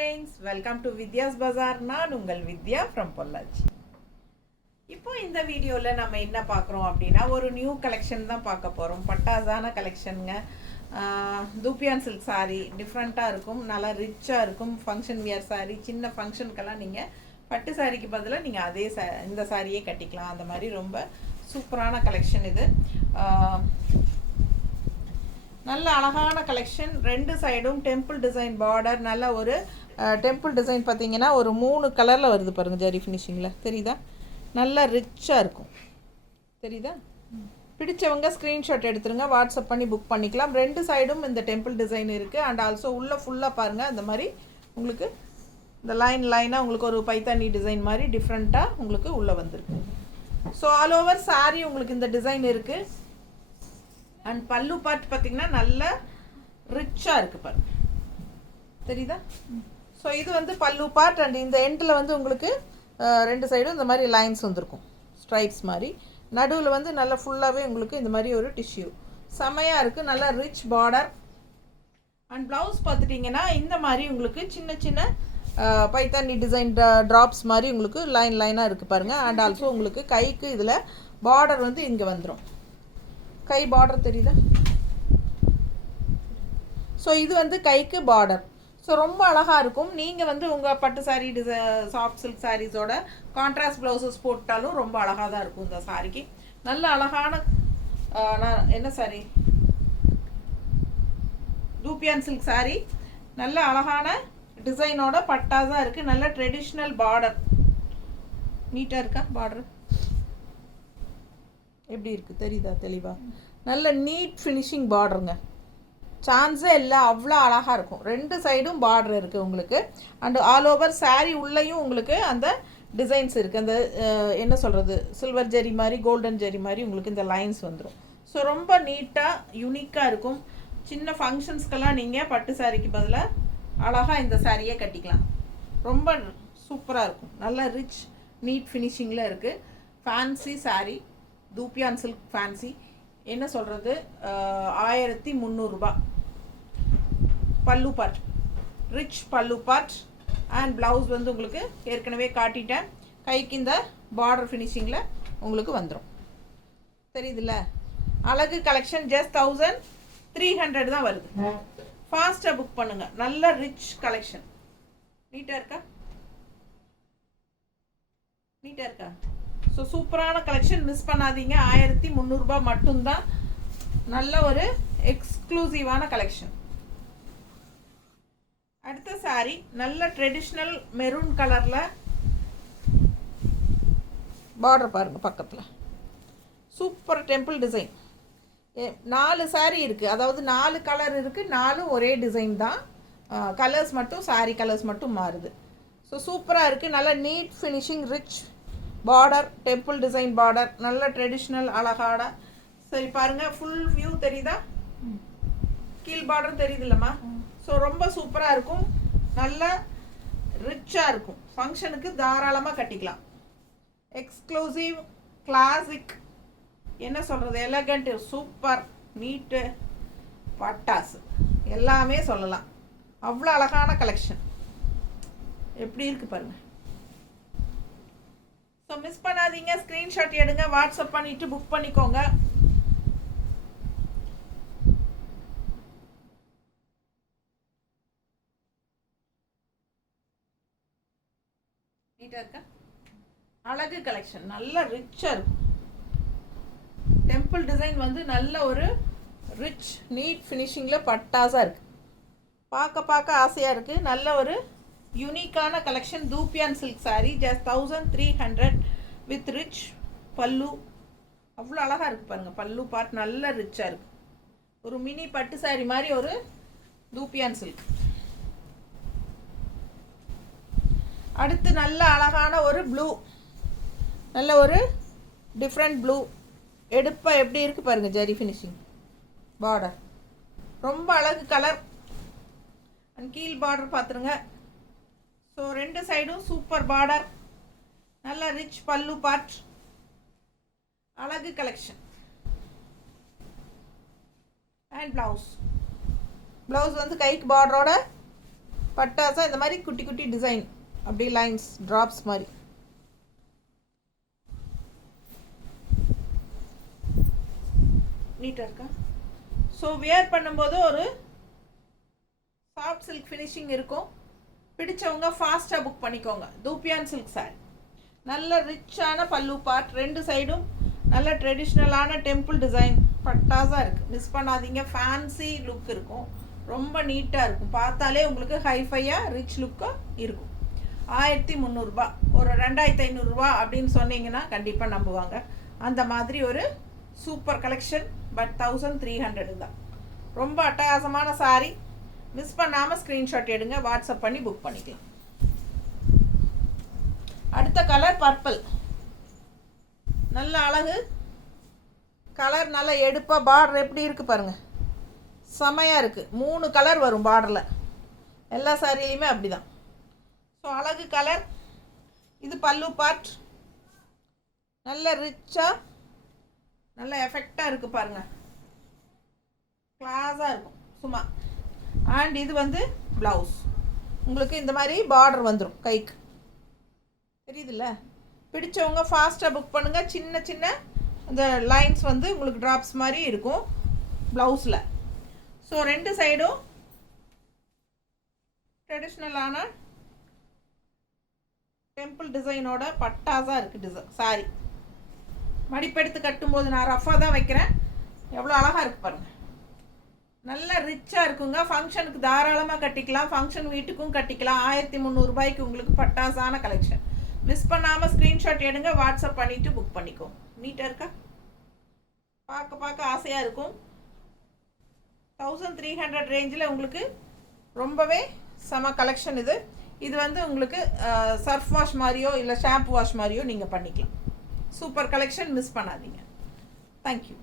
Friends, welcome to Vidya's பஜார். நான் உங்கள் வித்யா from Pollachi. இப்போ இந்த வீடியோவில் நம்ம என்ன பார்க்குறோம் அப்படின்னா, ஒரு நியூ கலெக்ஷன் தான் பார்க்க போகிறோம். பட்டாசான கலெக்ஷனுங்க. தூப்பியான் சில்க் சாரீ டிஃப்ரெண்ட்டாக இருக்கும், நல்லா ரிச்சாக இருக்கும். ஃபங்க்ஷன் வியர் சாரீ, சின்ன ஃபங்க்ஷனுக்கெல்லாம் நீங்கள் பட்டு சாரிக்கு பதிலாக நீங்கள் இந்த சாரியே கட்டிக்கலாம். அந்த மாதிரி ரொம்ப சூப்பரான கலெக்ஷன் இது. நல்ல அழகான கலெக்ஷன். ரெண்டு சைடும் டெம்பிள் டிசைன் பார்டர். நல்ல ஒரு டெம்பிள் டிசைன் பார்த்தீங்கன்னா ஒரு 3 கலரில் வருது பாருங்கள், ஜரி ஃபினிஷிங்கில் தெரியுதா? நல்லா ரிச்சாக இருக்கும், தெரியுதா? பிடிச்சவங்க ஸ்க்ரீன்ஷாட் எடுத்துருங்க, வாட்ஸ்அப் பண்ணி புக் பண்ணிக்கலாம். ரெண்டு சைடும் இந்த டெம்பிள் டிசைன் இருக்குது. அண்ட் ஆல்சோ உள்ளே ஃபுல்லாக பாருங்கள், அந்த மாதிரி உங்களுக்கு இந்த லைனாக உங்களுக்கு ஒரு பைத்தானி டிசைன் மாதிரி டிஃப்ரெண்ட்டாக உங்களுக்கு உள்ளே வந்திருக்கு. ஸோ ஆல் ஓவர் சாரீ உங்களுக்கு இந்த டிசைன் இருக்குது. அண்ட் பல்லு பார்ட் பார்த்தீங்கன்னா நல்ல ரிச்சாக இருக்குது பாருங்க, தெரியுதா? ஸோ இது வந்து பல்லு பார்ட். அண்ட் இந்த எண்டில் வந்து உங்களுக்கு ரெண்டு சைடும் இந்த மாதிரி லைன்ஸ் வந்துருக்கும், ஸ்ட்ரைப்ஸ் மாதிரி. நடுவில் வந்து நல்லா ஃபுல்லாகவே உங்களுக்கு இந்த மாதிரி ஒரு டிஷ்யூ செமையாக இருக்குது. நல்லா ரிச் பார்டர். அண்ட் ப்ளவுஸ் பார்த்துட்டிங்கன்னா இந்த மாதிரி உங்களுக்கு சின்ன சின்ன பைத்தானி டிசைன் ட்ராப்ஸ் மாதிரி உங்களுக்கு லைனாக இருக்குது பாருங்கள். அண்ட் ஆல்சோ உங்களுக்கு கைக்கு இதில் பார்டர் வந்து இங்கே வந்துடும், கை பார்டர் தெரியுதா? ஸோ இது வந்து கைக்கு பார்டர். ஸோ ரொம்ப அழகாக இருக்கும். நீங்கள் வந்து உங்கள் பட்டு சாரீ சாஃப்ட் சில்க் சாரீஸோட கான்ட்ராஸ்ட் ப்ளவுசஸ் போட்டாலும் ரொம்ப அழகாக தான் இருக்கும் இந்த சாரிக்கு. நல்ல அழகான என்ன சாரி, தூப்பியான் சில்க் சாரீ. நல்ல அழகான டிசைனோட பட்டாதான் இருக்குது. நல்ல ட்ரெடிஷ்னல் பார்டர். நீட்டாக இருக்கா பார்டர்? எப்படி இருக்குது தெரியுதா தெளிவாக? நல்ல நீட் ஃபினிஷிங் பார்டருங்க, சான்ஸே இல்லை, அவ்வளோ அழகாக இருக்கும். ரெண்டு சைடும் பார்டர் இருக்குது உங்களுக்கு. அண்டு ஆல் ஓவர் சாரீ உள்ளேயும் உங்களுக்கு அந்த டிசைன்ஸ் இருக்குது. அந்த என்ன சொல்கிறது, சில்வர் ஜெரி மாதிரி, கோல்டன் ஜெரி மாதிரி உங்களுக்கு இந்த லைன்ஸ் வந்துடும். ஸோ ரொம்ப நீட்டாக யூனிக்காக இருக்கும். சின்ன ஃபங்க்ஷன்ஸ்க்கெல்லாம் நீங்கள் பட்டு சாரிக்கு பதிலாக அழகாக இந்த சாரியே கட்டிக்கலாம். ரொம்ப சூப்பராக இருக்கும். நல்ல ரிச் நீட் ஃபினிஷிங்கில் இருக்குது. Fancy sari, தூப்பியான் silk fancy. என்ன சொல்கிறது, 1300 ரூபா. பல்லு பார்ட், ரிச் பல்லு பார்ட். அண்ட் ப்ளவுஸ் வந்து உங்களுக்கு ஏற்கனவே காட்டிட்டேன். கைக்கு இந்த பார்டர் ஃபினிஷிங்கில் உங்களுக்கு வந்துடும், தெரியுதுல்ல? அழகு கலெக்ஷன். ஜஸ்ட் 1300 தான் வருது. ஃபாஸ்ட்டாக புக் பண்ணுங்கள். நல்ல ரிச் கலெக்ஷன். நீட்டாக இருக்கா? நீட்டாக இருக்கா? ஸோ சூப்பரான கலெக்ஷன், மிஸ் பண்ணாதீங்க. 1300 ரூபா மட்டும்தான். நல்ல ஒரு எக்ஸ்க்ளூசிவான கலெக்ஷன். அடுத்த சாரி நல்ல ட்ரெடிஷ்னல் மெரூன் கலரில் பார்டர் பாருங்கள் பக்கத்தில். Super temple design. 4 சாரீ இருக்குது, அதாவது 4 கலர் இருக்குது. 4 ஒரே டிசைன் தான், கலர்ஸ் மட்டும் சாரீ கலர்ஸ் மட்டும் மாறுது. ஸோ சூப்பராக இருக்குது. நல்ல NEET finishing, rich border, temple design border. நல்ல ட்ரெடிஷ்னல் அழகான. சரி பாருங்கள், ஃபுல் வியூ தெரியுதா? கீழ் பார்டர் தெரியுது இல்லைம்மா? ஸோ ரொம்ப சூப்பராக இருக்கும். நல்ல ரிச்சாக இருக்கும். ஃபங்க்ஷனுக்கு தாராளமாக கட்டிக்கலாம். எக்ஸ்க்ளூசிவ், கிளாசிக், என்ன சொல்கிறது, எலகண்ட், சூப்பர், நீட்டு, பட்டாசு எல்லாமே சொல்லலாம். அவ்வளோ அழகான கலெக்ஷன். எப்படி இருக்குது பாருங்கள். ஸோ மிஸ் பண்ணாதீங்க, ஸ்க்ரீன்ஷாட் எடுங்க, வாட்ஸ்அப் பண்ணிவிட்டு புக் பண்ணிக்கோங்க. நீட்டாக இருக்கா? அழகு கலெக்ஷன். நல்ல ரிச்சாக இருக்கும். டெம்பிள் டிசைன் வந்து நல்ல ஒரு ரிச் நீட் ஃபினிஷிங்கில் பட்டாஸாக இருக்குது. பார்க்க ஆசையாக இருக்குது. நல்ல ஒரு யூனிக்கான collection. தூப்பியான் silk sari. Just 1300 with rich பல்லு. அவ்வளோ அழகாக இருக்குது பாருங்கள். பல்லு பார்ட் நல்ல ரிச்சாக இருக்குது. ஒரு மினி பட்டு சாரீ மாதிரி ஒரு தூப்பியான் சில்க். அடுத்து நல்ல அழகான ஒரு ப்ளூ, நல்ல ஒரு டிஃப்ரெண்ட் ப்ளூ. எடுப்பா எப்படி இருக்குது பாருங்கள், ஜரி ஃபினிஷிங் பார்டர். ரொம்ப அழகு கலர். அண்ட் கீழ் பார்டர் பார்த்துருங்க. ஸோ ரெண்டு சைடும் சூப்பர் பார்டர். நல்ல ரிச் பல்லு பார்ட். அழகு கலெக்ஷன். அண்ட் ப்ளவுஸ் வந்து கைக்கு பார்டரோட பட்டாசா இந்த மாதிரி குட்டி குட்டி டிசைன் அப்படி லைன்ஸ் ட்ராப்ஸ் மாதிரி. நீட்டாக இருக்கா? ஸோ வியர் பண்ணும்போது ஒரு சாஃப்ட் சில்க் ஃபினிஷிங் இருக்கும். பிடிச்சவங்க ஃபாஸ்ட்டாக புக் பண்ணிக்கோங்க. தூப்பியான் சில்க் சாரி. நல்ல ரிச்சான பல்லு பார்ட், 2 சைடும் நல்ல ட்ரெடிஷ்னலான டெம்பிள் டிசைன் பட்டாஸாக இருக்குது. மிஸ் பண்ணாதீங்க. ஃபேன்சி லுக் இருக்கும், ரொம்ப நீட்டாக இருக்கும். பார்த்தாலே உங்களுக்கு ஹைஃபையாக ரிச் லுக்காக இருக்கும். 1300 ரூபா, ஒரு 2500 ரூபா அப்படின்னு சொன்னீங்கன்னா கண்டிப்பாக நம்புவாங்க. அந்த மாதிரி ஒரு சூப்பர் கலெக்ஷன். பட் 1300 தான். ரொம்ப அட்டகாசமான சாரி. மிஸ் பண்ணாமல் ஸ்க்ரீன்ஷாட் எடுங்க, வாட்ஸ்அப் பண்ணி புக் பண்ணிக்கலாம். அடுத்த கலர் பர்பிள். நல்ல அழகு கலர், நல்ல எடுப்பாக. பார்டர் எப்படி இருக்குது பாருங்கள், செமையாக இருக்குது. 3 கலர் வரும் பார்டரில். எல்லா சாரிலையுமே அப்படி தான். ஸோ அழகு கலர். இது பல்லு பார்ட். நல்ல ரிச்சாக நல்ல எஃபெக்டாக இருக்குது பாருங்கள், கிளாஸாக இருக்கும் சும்மா. அண்ட் இது வந்து ப்ளவுஸ். உங்களுக்கு இந்த மாதிரி பார்டர் வந்துடும் கைக்கு, தெரியுதுல்ல? பிடிச்சவங்க ஃபாஸ்ட்டாக புக் பண்ணுங்கள். சின்ன சின்ன அந்த லைன்ஸ் வந்து உங்களுக்கு ட்ராப்ஸ் மாதிரி இருக்கும் ப்ளவுஸில். ஸோ 2 சைடும் ட்ரெடிஷ்னலான டெம்பிள் டிசைனோட பட்டாஸாக இருக்குது சாரி. மடிப்பெடுத்து கட்டும்போது நான் ரஃபாக தான் வைக்கிறேன். எவ்வளோ அழகாக இருக்குது பாருங்கள். நல்ல ரிச்சாக இருக்குங்க. ஃபங்க்ஷனுக்கு தாராளமாக கட்டிக்கலாம், ஃபங்க்ஷன் வீட்டுக்கும் கட்டிக்கலாம். 1300 ரூபாய்க்கு உங்களுக்கு பட்டாசான கலெக்ஷன். மிஸ் பண்ணாமல் ஸ்க்ரீன்ஷாட் எடுங்க, வாட்ஸ்அப் பண்ணிவிட்டு புக் பண்ணிக்கோ. நீட்டாக இருக்கா? பார்க்க பார்க்க ஆசையாக இருக்கும். 1300 ரேஞ்சில் உங்களுக்கு ரொம்பவே செம கலெக்ஷன் இது. இது வந்து உங்களுக்கு சர்ஃப் வாஷ் மாதிரியோ இல்லை ஷாம்பு வாஷ் மாதிரியோ நீங்கள் பண்ணிக்கலாம். சூப்பர் கலெக்ஷன், மிஸ் பண்ணாதீங்க. தேங்க்யூ.